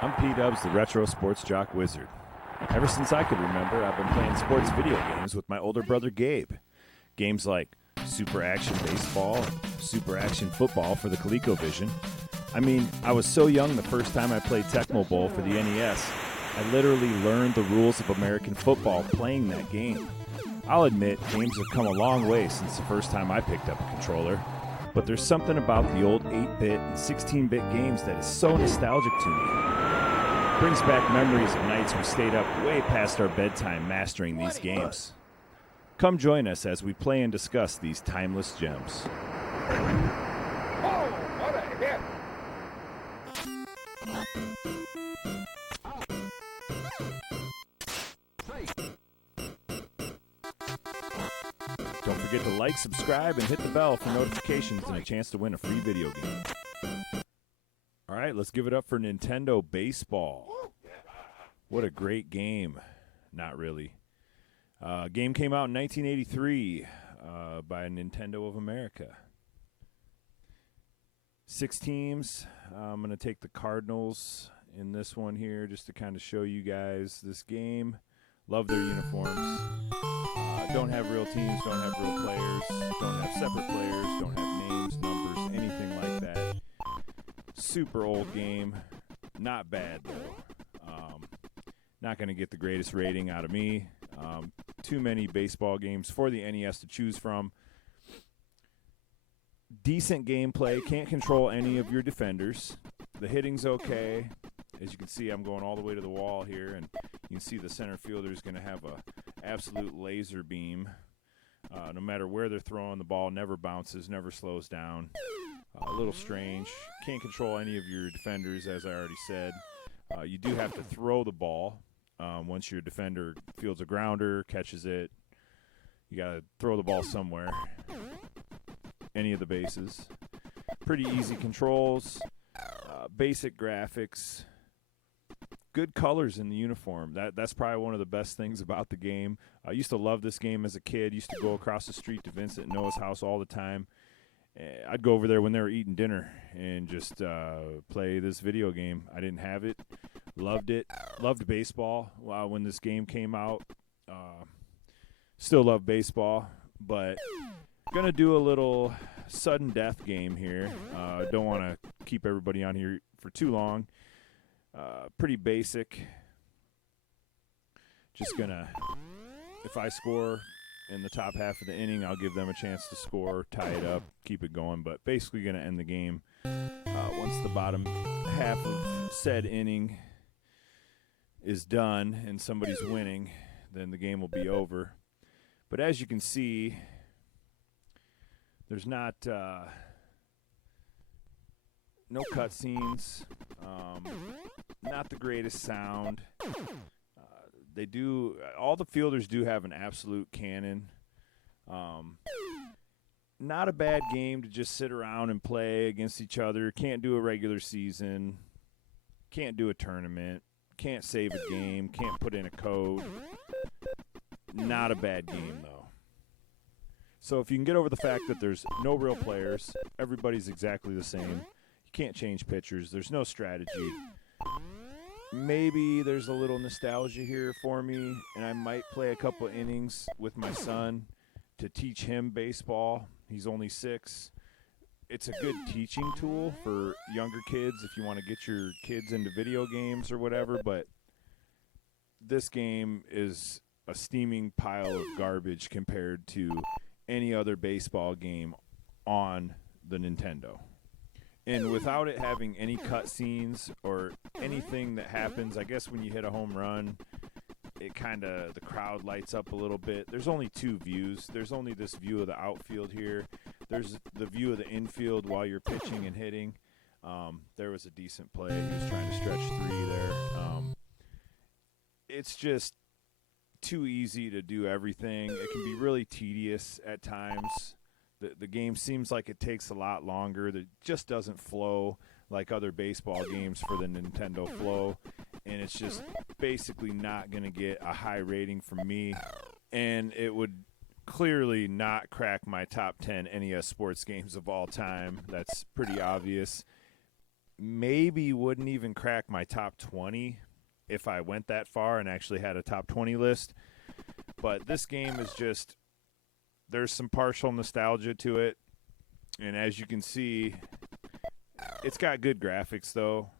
I'm Pdubz, the retro sports jock wizard. Ever since I could remember, I've been playing sports video games with my older brother Gabe. Games like Super Action Baseball and Super Action Football for the ColecoVision. I mean, I was so young the first time I played Tecmo Bowl for the NES, I literally learned the rules of American football playing that game. I'll admit, games have come a long way since the first time I picked up a controller, but there's something about the old 8-bit and 16-bit games that is so nostalgic to me. Brings back memories of nights we stayed up way past our bedtime mastering these games. Come join us as we play and discuss these timeless gems. Oh, what a hit! Don't forget to like, subscribe, and hit the bell for notifications and a chance to win a free video game. All right, let's give it up for Nintendo Baseball. What a great game. Not really. Game came out in 1983 by Nintendo of America. 6 teams. I'm going to take the Cardinals in this one here just to kind of show you guys this game. Love their uniforms. Don't have real teams, don't have real players, don't have separate players, don't have names, numbers, anything like that. Super old game. Not bad, though. Not going to get the greatest rating out of me. Too many baseball games for the NES to choose from. Decent gameplay. Can't control any of your defenders. The hitting's okay. As you can see, I'm going all the way to the wall here, and you can see the center fielder is going to have a absolute laser beam. No matter where they're throwing, the ball never bounces, never slows down. A little strange. Can't control any of your defenders, as I already said. You do have to throw the ball. Once your defender fields a grounder, catches it, you got to throw the ball somewhere. Any of the bases. Pretty easy controls. Basic graphics. Good colors in the uniform. That's probably one of the best things about the game. I used to love this game as a kid. Used to go across the street to Vincent Noah's house all the time. I'd go over there when they were eating dinner and just play this video game. I didn't have it. Loved it. Loved baseball when this game came out. Still love baseball, but going to do a little sudden death game here. Don't want to keep everybody on here for too long. Pretty basic. Just going to, if I score in the top half of the inning, I'll give them a chance to score, tie it up, keep it going. But basically going to end the game once the bottom half of said inning is done and somebody's winning, then the game will be over. But as you can see, there's not no cutscenes, not the greatest sound. They do, all the fielders do have an absolute cannon. Not a bad game to just sit around and play against each other. Can't do a regular season. Can't do a tournament. Can't save a game. Can't put in a code. Not a bad game, though. So if you can get over the fact that there's no real players, everybody's exactly the same. You can't change pitchers. There's no strategy. Maybe there's a little nostalgia here for me, and I might play a couple innings with my son to teach him baseball. He's only 6. It's a good teaching tool for younger kids if you want to get your kids into video games or whatever, but this game is a steaming pile of garbage compared to any other baseball game on the Nintendo. And without it having any cutscenes or anything that happens, I guess when you hit a home run, it kind of, the crowd lights up a little bit. There's only 2 views. There's only this view of the outfield here. There's the view of the infield while you're pitching and hitting. There was a decent play. He was trying to stretch 3 there. It's just too easy to do everything. It can be really tedious at times. The game seems like it takes a lot longer. It just doesn't flow like other baseball games for the Nintendo flow. And it's just basically not going to get a high rating from me. And it would clearly not crack my top 10 NES sports games of all time. That's pretty obvious. Maybe wouldn't even crack my top 20 if I went that far and actually had a top 20 list. But this game is just, there's some partial nostalgia to it. And as you can see, it's got good graphics, though.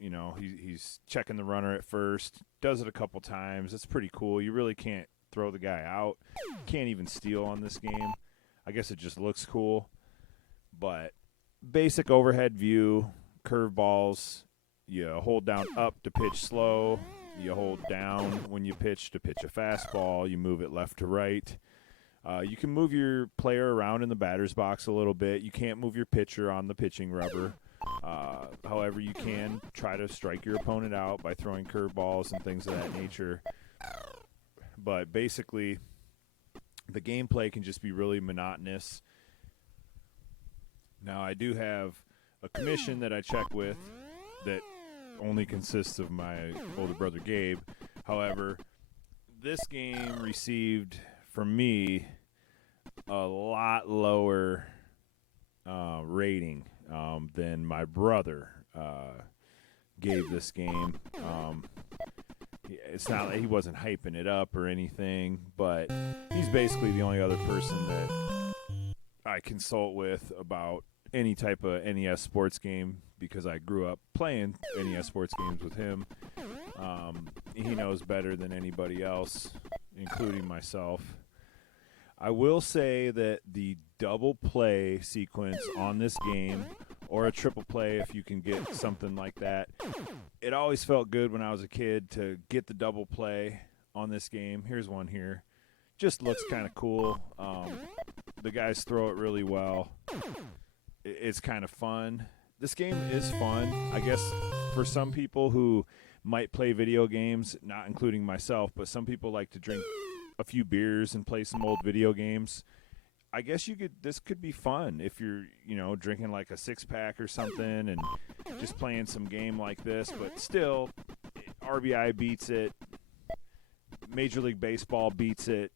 You know, he's checking the runner at first, does it a couple times. It's pretty cool. You really can't throw the guy out. Can't even steal on this game. I guess it just looks cool. But basic overhead view, curveballs. You hold down up to pitch slow. You hold down when you pitch to pitch a fastball. You move it left to right. You can move your player around in the batter's box a little bit. You can't move your pitcher on the pitching rubber. However, you can try to strike your opponent out by throwing curveballs and things of that nature. But basically, the gameplay can just be really monotonous. Now, I do have a commission that I check with that only consists of my older brother Gabe. However, this game received, from me, a lot lower rating than my brother gave this game. It's not like he wasn't hyping it up or anything, but he's basically the only other person that I consult with about any type of NES sports game, because I grew up playing NES sports games with him. He knows better than anybody else, including myself. I will say that the double play sequence on this game, or a triple play if you can get something like that, it always felt good when I was a kid to get the double play on this game. Here's one here. Just looks kind of cool. The guys throw it really well. It's kind of fun. This game is fun. I guess for some people who might play video games, not including myself, but some people like to drink a few beers and play some old video games. I guess this could be fun if you're, drinking like a 6-pack or something and just playing some game like this. But still, RBI beats it. Major League Baseball beats it.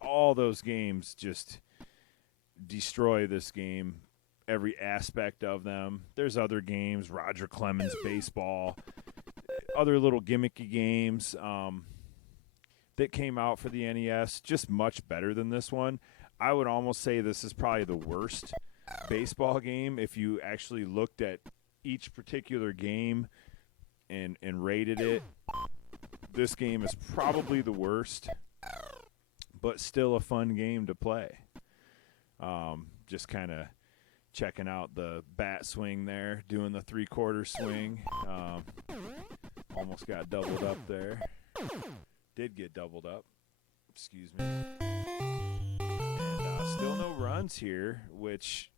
All those games just destroy this game, every aspect of them. There's other games, Roger Clemens Baseball, other little gimmicky games that came out for the NES, just much better than this one. I would almost say this is probably the worst baseball game if you actually looked at each particular game and rated it. This game is probably the worst, but still a fun game to play. Just kind of checking out the bat swing there, doing the 3/4 swing. Almost got doubled up there. Did get doubled up. Excuse me. And still no runs here, which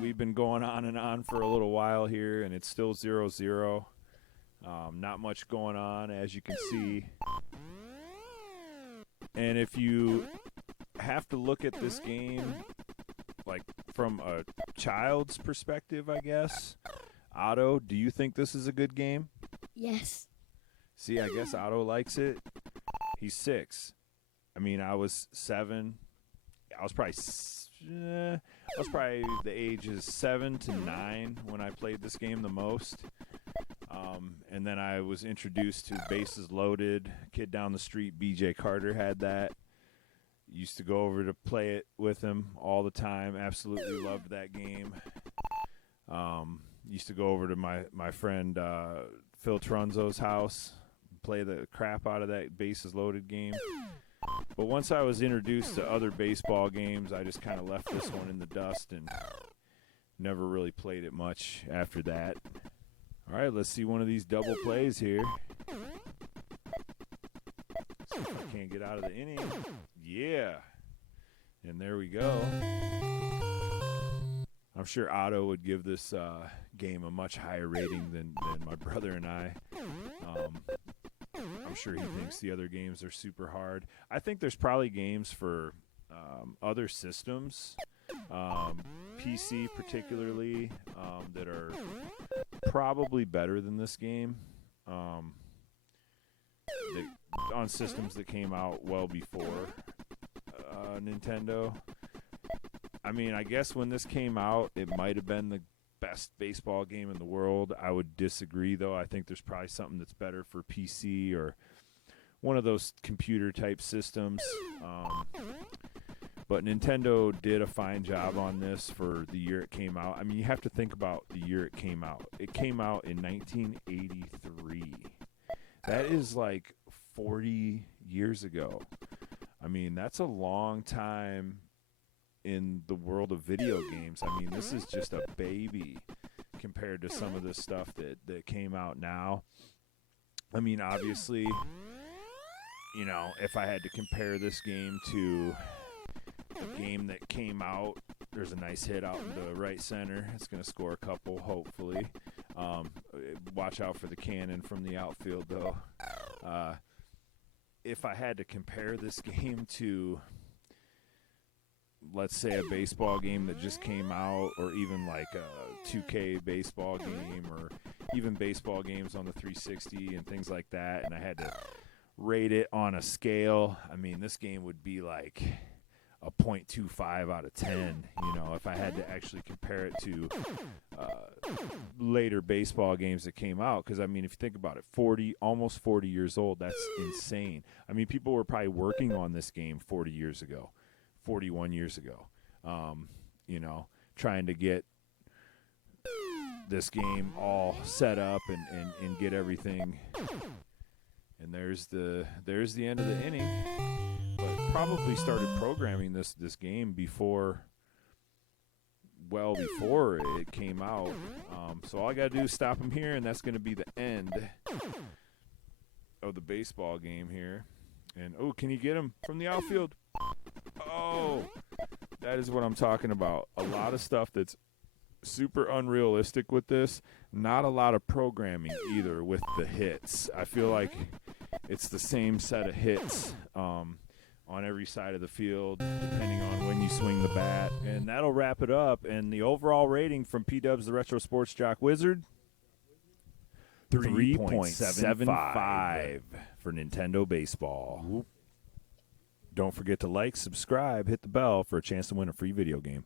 we've been going on and on for a little while here, and it's still 0-0. Not much going on, as you can see. And if you have to look at this game like from a child's perspective, I guess, Otto, do you think this is a good game? Yes. See, I guess Otto likes it. He's 6. I mean, I was 7. I was probably the ages 7 to 9 when I played this game the most. And then I was introduced to Bases Loaded. Kid down the street, BJ Carter, had that. Used to go over to play it with him all the time. Absolutely loved that game. Used to go over to my friend Phil Trunzo's house, play the crap out of that Bases Loaded game. But once I was introduced to other baseball games, I just kind of left this one in the dust and never really played it much after that. All right, let's see one of these double plays here. See if I can't get out of the inning. Yeah. And there we go. I'm sure Otto would give this game a much higher rating than my brother and I. I'm sure he thinks the other games are super hard. I think there's probably games for other systems, PC particularly, that are probably better than this game. On systems that came out well before Nintendo. I mean, I guess when this came out, it might have been the best baseball game in the world. I would disagree, though. I think there's probably something that's better for PC or one of those computer-type systems. But Nintendo did a fine job on this for the year it came out. I mean, you have to think about the year it came out. It came out in 1983. That is like 40 years ago. I mean, that's a long time in the world of video games. I mean, this is just a baby compared to some of the stuff that came out now. I mean, obviously, you know, if I had to compare this game to a game that came out, there's a nice hit out in the right center. It's going to score a couple, hopefully. Watch out for the cannon from the outfield, though. If I had to compare this game to, let's say, a baseball game that just came out, or even like a 2K baseball game, or even baseball games on the 360 and things like that, and I had to rate it on a scale, I mean, this game would be like a 0.25 out of 10, you know, if I had to actually compare it to later baseball games that came out. Because, I mean, if you think about it, almost 40 years old, that's insane. I mean, people were probably working on this game 40 years ago, 41 years ago, you know, trying to get this game all set up and get everything. And there's the end of the inning. But probably started programming this game before it came out. So all I got to do is stop him here, and that's going to be the end of the baseball game here. And, oh, can you get him from the outfield? Oh, that is what I'm talking about. A lot of stuff that's super unrealistic with this. Not a lot of programming either with the hits. I feel like it's the same set of hits on every side of the field, depending on when you swing the bat. And that'll wrap it up. And the overall rating from Pdubz, the Retro Sports Jock Wizard, 3.75 for Nintendo Baseball. Whoop. Don't forget to like, subscribe, hit the bell for a chance to win a free video game.